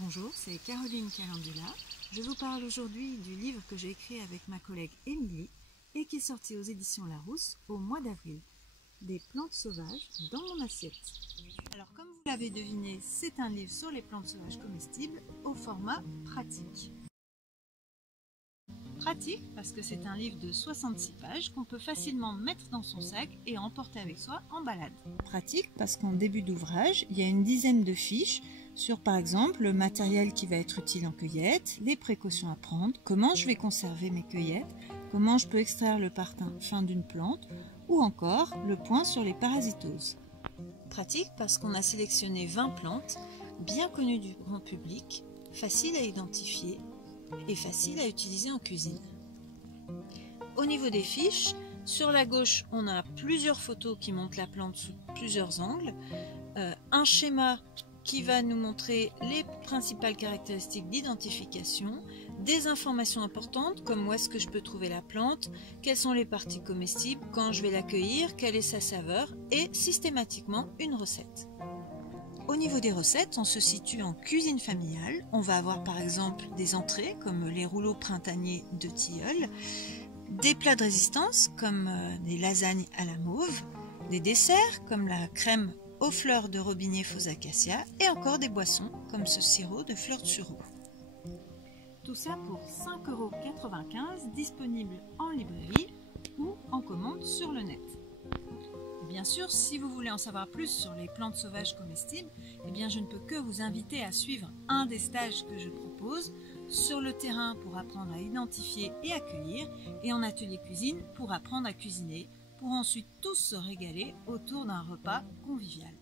Bonjour, c'est Caroline Calendula. Je vous parle aujourd'hui du livre que j'ai écrit avec ma collègue Émilie et qui est sorti aux éditions Larousse au mois d'avril. Des plantes sauvages dans mon assiette. Alors comme vous l'avez deviné, c'est un livre sur les plantes sauvages comestibles au format pratique. Pratique parce que c'est un livre de 66 pages qu'on peut facilement mettre dans son sac et emporter avec soi en balade. Pratique parce qu'en début d'ouvrage, il y a une dizaine de fiches sur par exemple le matériel qui va être utile en cueillette, les précautions à prendre, comment je vais conserver mes cueillettes, comment je peux extraire le parfum d'une plante ou encore le point sur les parasitoses. Pratique parce qu'on a sélectionné 20 plantes bien connues du grand public, faciles à identifier et facile à utiliser en cuisine. Au niveau des fiches, sur la gauche, on a plusieurs photos qui montrent la plante sous plusieurs angles, un schéma qui va nous montrer les principales caractéristiques d'identification, des informations importantes comme où est-ce que je peux trouver la plante, quelles sont les parties comestibles, quand je vais l'accueillir, quelle est sa saveur et systématiquement une recette. Au niveau des recettes, on se situe en cuisine familiale. On va avoir par exemple des entrées comme les rouleaux printaniers de tilleul, des plats de résistance comme des lasagnes à la mauve, des desserts comme la crème aux fleurs de robinet faux acacia et encore des boissons comme ce sirop de fleurs de sureau. Tout ça pour 5,95 € disponible en librairie ou en commande sur le net. Bien sûr, si vous voulez en savoir plus sur les plantes sauvages comestibles, eh bien je ne peux que vous inviter à suivre un des stages que je propose sur le terrain pour apprendre à identifier et accueillir et en atelier cuisine pour apprendre à cuisiner, pour ensuite tous se régaler autour d'un repas convivial.